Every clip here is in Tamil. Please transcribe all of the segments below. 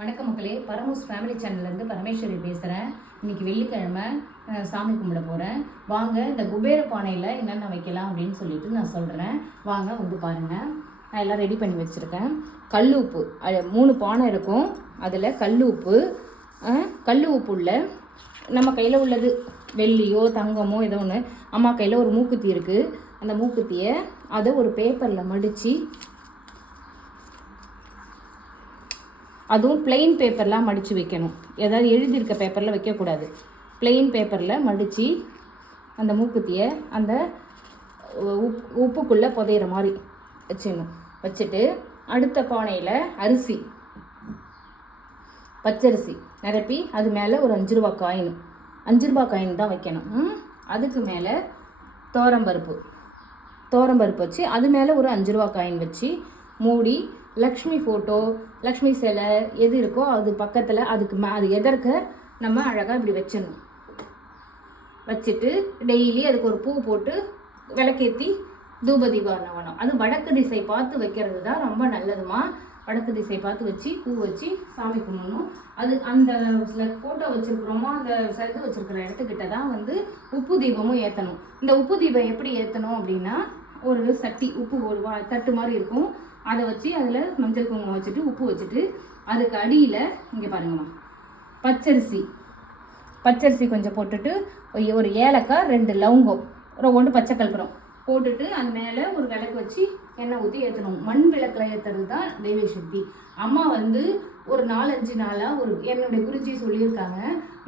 வணக்கம் மக்களே, பரமூஸ் ஃபேமிலி சேனல்லேருந்து பரமேஸ்வரி பேசுகிறேன். இன்றைக்கி வெள்ளிக்கிழமை சாமி கும்பிட போகிறேன். வாங்க இந்த குபேர பானையில் என்னென்ன வைக்கலாம் அப்படின்னு சொல்லிட்டு நான் சொல்கிறேன். வாங்க வந்து பாருங்கள். நான் எல்லாம் ரெடி பண்ணி வச்சுருக்கேன். கல் உப்பு 3 பானை இருக்கும். அதில் கல் உப்பு உள்ள நம்ம கையில் உள்ளது வெள்ளியோ தங்கமோ ஏதோ ஒன்று. அம்மா கையில் ஒரு மூக்குத்தி இருக்குது. அந்த மூக்குத்தியை அதை ஒரு பேப்பரில் மடித்து, அதுவும் பிளெயின் பேப்பர்லாம் மடித்து வைக்கணும். ஏதாவது எழுதியிருக்க பேப்பரில் வைக்கக்கூடாது. பிளெயின் பேப்பரில் மடித்து அந்த மூக்குத்தியை அந்த உப்புக்குள்ளே புதையிற மாதிரி வச்சிடணும். வச்சுட்டு அடுத்த பானையில் அரிசி, பச்சரிசி நிரப்பி அது மேலே ஒரு 5 ரூபா காயின், 5 ரூபா காயின் தான் வைக்கணும். அதுக்கு மேலே தோரம்பருப்பு வச்சு அது மேலே ஒரு 5 ரூபா காயின் வச்சு மூடி, லக்ஷ்மி ஃபோட்டோ, லக்ஷ்மி சிலை எது இருக்கோ அது பக்கத்தில் அது எதற்க நம்ம அழகாக இப்படி வச்சிடணும். வச்சுட்டு டெய்லி அதுக்கு ஒரு பூ போட்டு விளக்கேற்றி தூபதீபம் வேணும். அது வடக்கு திசை பார்த்து வைக்கிறது தான் ரொம்ப நல்லதுமா. வடக்கு திசை பார்த்து வச்சு பூ வச்சு சாமி கும்பிடணும். அது அந்த ஃபோட்டோ வச்சுருக்குறோமோ அந்த இது வச்சுருக்கிற இடத்துக்கிட்ட தான் வந்து உப்பு தீபமும் ஏற்றணும். இந்த உப்பு தீபம் எப்படி ஏற்றணும் அப்படின்னா, ஒரு சட்டி உப்பு ஒரு தட்டு மாதிரி இருக்கும். அதை வச்சு அதில் மஞ்சள் குங்குமம் வச்சுட்டு உப்பு வச்சுட்டு அதுக்கு அடியில் இங்கே பாருங்கம்மா பச்சரிசி கொஞ்சம் போட்டுட்டு ஒரு ஏலக்காய், 2 லவங்கம், ஒன்று பச்சை கற்பூரம் போட்டுட்டு அது மேலே ஒரு விளக்கு வச்சு எண்ணெய் ஊற்றி ஏற்றணும். மண் விளக்கில் ஏற்றுறது தான் தெய்வ சக்தி. அம்மா வந்து ஒரு 4-5 நாளாக என்னுடைய குருஜி சொல்லியிருக்காங்க.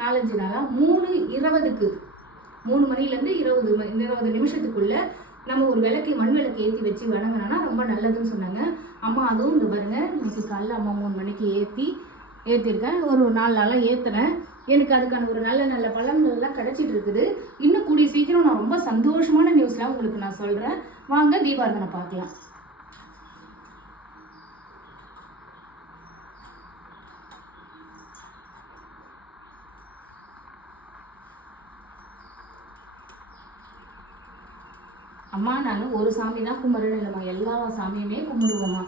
4-5 நாளாக 3:20க்கு 3 மணிலேருந்து 20 நிமிஷத்துக்குள்ளே நம்ம ஒரு மண் விளக்கு ஏற்றி வச்சு வணங்கினோன்னா ரொம்ப நல்லதுன்னு சொன்னாங்க. அம்மா அதுவும் இந்த பாருங்கள், இன்னைக்கு காலைல அம்மா 3 மணிக்கு ஏற்றிருக்கேன். ஒரு 4 நாளாக ஏற்றுனேன். எனக்கு அதுக்கான ஒரு நல்ல பலன்கள்லாம் கிடச்சிட்டு இருக்குது. இன்னும் கூடிய சீக்கிரம் நான் ரொம்ப சந்தோஷமான நியூஸ்லாம் உங்களுக்கு நான் சொல்கிறேன். வாங்க தீபாராதனை பார்க்கலாம். அம்மா நான் ஒரு சாமி தான் கும்பிட்றேன் இல்லைம்மா, எல்லா சாமியுமே கும்பிடுவோம்மா.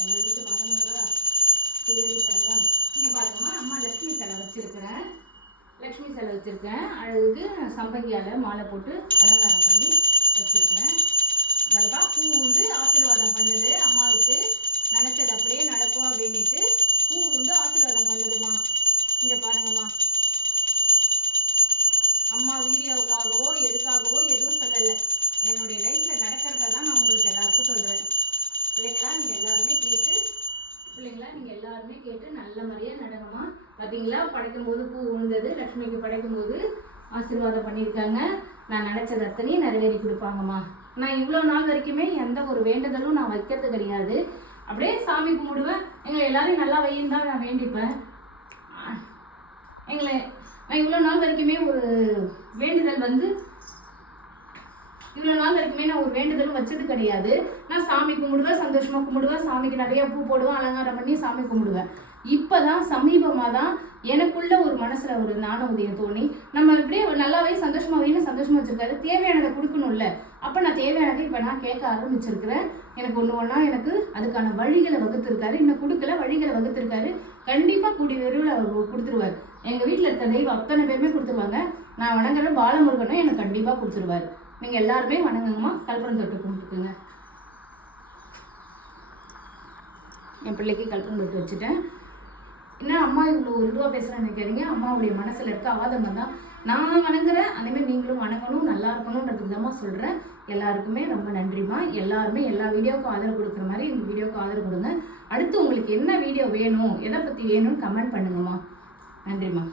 எங்கள் வீட்டு மகமுருகா சீரடி தங்கம். இங்கே பாருங்கம்மா, அம்மா லக்ஷ்மி சிலை வச்சுருக்கேன். அழகுக்கு சம்பங்கியால் மாலை போட்டு அலங்காரம் பண்ணி வச்சுருக்கேன். வருவா பூ வந்து ஆசீர்வாதம் பண்ணுது. அம்மாவுக்கு நினச்சது அப்படியே நடக்கும் அப்படின்ட்டு பூ வந்து ஆசீர்வாதம் பண்ணுதுமா. இங்கே பாருங்கம்மா, அம்மா வீடியோவுக்காகவோ எதுக்காகவோ எதுவும் சொல்லலை. என்னுடைய லைஃப்பில் நடக்கிறத தான் நான் உங்களுக்கு எல்லாருக்கும் சொல்கிறேன். பிள்ளைங்களா நீங்கள் எல்லாருமே கேட்டு நல்ல மாதிரியாக நடங்கம்மா. பார்த்தீங்களா, படைக்கும்போது பூ விழுந்தது. லக்ஷ்மிக்கு படைக்கும்போது ஆசீர்வாதம் பண்ணியிருக்காங்க. நான் நினச்சது அத்தனையும் நிறைவேறி கொடுப்பாங்கம்மா. நான் இவ்வளோ நாள் வரைக்குமே எந்த ஒரு வேண்டுதலும் நான் வைக்கிறது கிடையாது. அப்படியே சாமி கும்பிடுவேன். எங்களை எல்லாரையும் நல்லா வையின்னு தான் நான் வேண்டிப்பேன். நான் இவ்வளோ நாள் வரைக்குமே ஒரு வேண்டுதல் நான் ஒரு வேண்டுதலும் வச்சது கிடையாது. நான் சாமி கும்பிடுவேன், சந்தோஷமாக கும்பிடுவேன். சாமிக்கு நிறைய பூ போடுவேன், அலங்காரம் பண்ணி சாமி கும்பிடுவேன். இப்போ தான் சமீபமாக தான் எனக்குள்ள ஒரு மனசில் ஒரு ஞான உதயம் தோணி, நம்ம இப்படியே நல்லாவே சந்தோஷமாக வச்சுருக்காரு, தேவையானதை கொடுக்கணும்ல. அப்போ நான் தேவையானதை இப்போ நான் கேட்க ஆரம்பிச்சிருக்கிறேன். எனக்கு ஒன்றா எனக்கு அதுக்கான வழிகளை வகுத்திருக்காரு. இன்னும் கொடுக்கல, வழிகளை வகுத்திருக்காரு. கண்டிப்பாக கூடிய விரைவில் அவர் கொடுத்துருவார். எங்கள் வீட்டில் இருக்க தெய்வம் அத்தனை பேருமே கொடுத்துருவாங்க. நான் வணங்குற பாலமுருகனும் எனக்கு கண்டிப்பாக கொடுத்துருவார். நீங்கள் எல்லாருமே வணங்குங்கம்மா. கல்பரம் தொட்டு கும்பிட்டுக்குங்க. என் பிள்ளைக்கு கல்பரம் தொட்டு வச்சுட்டேன். இன்னும் அம்மா இவ்வளோ ஒரு இதுவாக பேசுகிறேன்னு நினைக்கிறீங்க. அம்மாவுடைய மனசில் இருக்க ஆதங்கம் தான் நான் வணங்குறேன். அதேமாதிரி நீங்களும் வணங்கணும், நல்லா இருக்கணுன்றதுக்கு தான்மா சொல்கிறேன். எல்லாருக்குமே ரொம்ப நன்றிம்மா. எல்லாருமே எல்லா வீடியோவுக்கும் ஆதரவு கொடுக்குற மாதிரி இந்த வீடியோவுக்கு ஆதரவு கொடுங்க. அடுத்து உங்களுக்கு என்ன வீடியோ வேணும், எதை பற்றி வேணும்னு கமெண்ட் பண்ணுங்கம்மா. நன்றிம்மா.